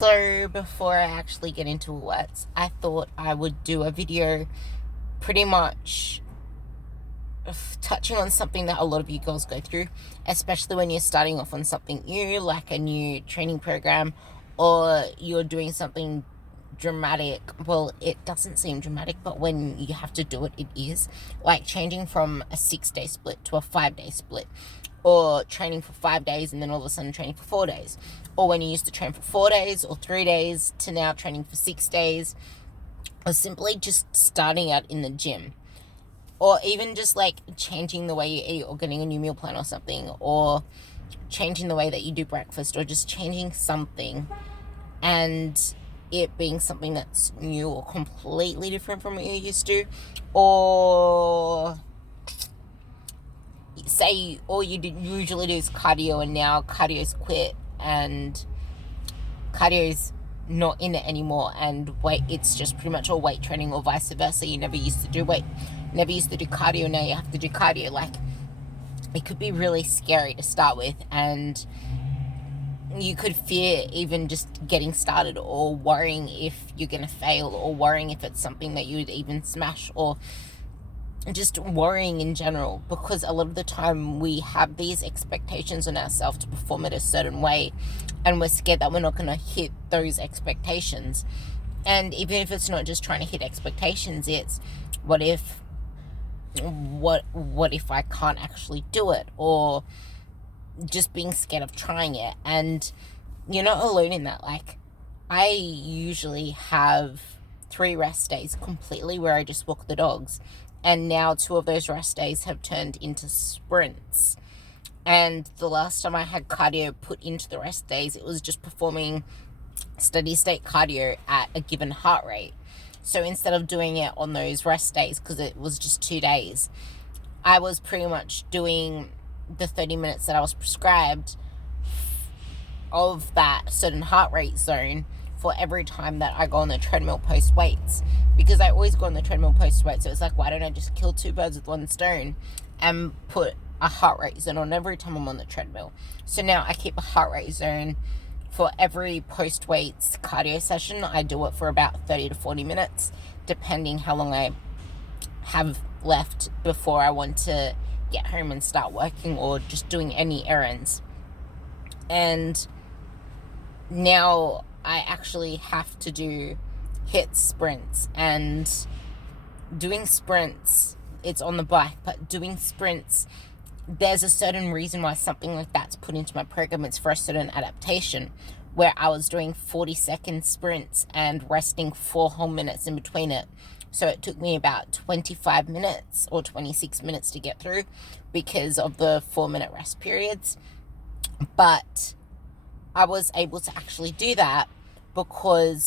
So before I actually get into what, I thought I would do a video pretty much touching on something that a lot of you girls go through, especially when you're starting off on something new, like a new training program, or you're doing something dramatic. Well, it doesn't seem dramatic, but when you have to do it, it is. Like changing from a 6-day split to a 5-day split, or training for 5 days and then all of a sudden training for 4 days, or when you used to train for 4 days or 3 days to now training for 6 days, or simply just starting out in the gym, or even just like changing the way you eat or getting a new meal plan or something, or changing the way that you do breakfast, or just changing something and it being something that's new or completely different from what you're used to. Or say all you usually do is cardio and now cardio's quit and cardio's not in it anymore, and it's just pretty much all weight training, or vice versa. You never used to do cardio, now you have to do cardio. Like, it could be really scary to start with, and you could fear even just getting started, or worrying if you're going to fail, or worrying if it's something that you would even smash, or just worrying in general, because a lot of the time we have these expectations on ourselves to perform it a certain way, and we're scared that we're not going to hit those expectations. And even if it's not just trying to hit expectations, it's what if I can't actually do it, or just being scared of trying it. And you're not alone in that. Like, I usually have 3 rest days completely where I just walk the dogs, and now 2 of those rest days have turned into sprints. And the last time I had cardio put into the rest days, it was just performing steady state cardio at a given heart rate. So instead of doing it on those rest days, because it was just 2 days, I was pretty much doing the 30 minutes that I was prescribed of that certain heart rate zone for every time that I go on the treadmill post weights, because I always go on the treadmill post weights. So it's like, why don't I just kill 2 birds with 1 stone and put a heart rate zone on every time I'm on the treadmill? So now I keep a heart rate zone for every post weights cardio session. I do it for about 30 to 40 minutes, depending how long I have left before I want to get home and start working, or just doing any errands. And now I actually have to do HIIT sprints, and doing sprints, it's on the bike, but doing sprints, there's a certain reason why something like that's put into my program. It's for a certain adaptation, where I was doing 40-second sprints and resting 4 whole minutes in between it. So it took me about 25 minutes or 26 minutes to get through because of the 4-minute rest periods. But I was able to actually do that because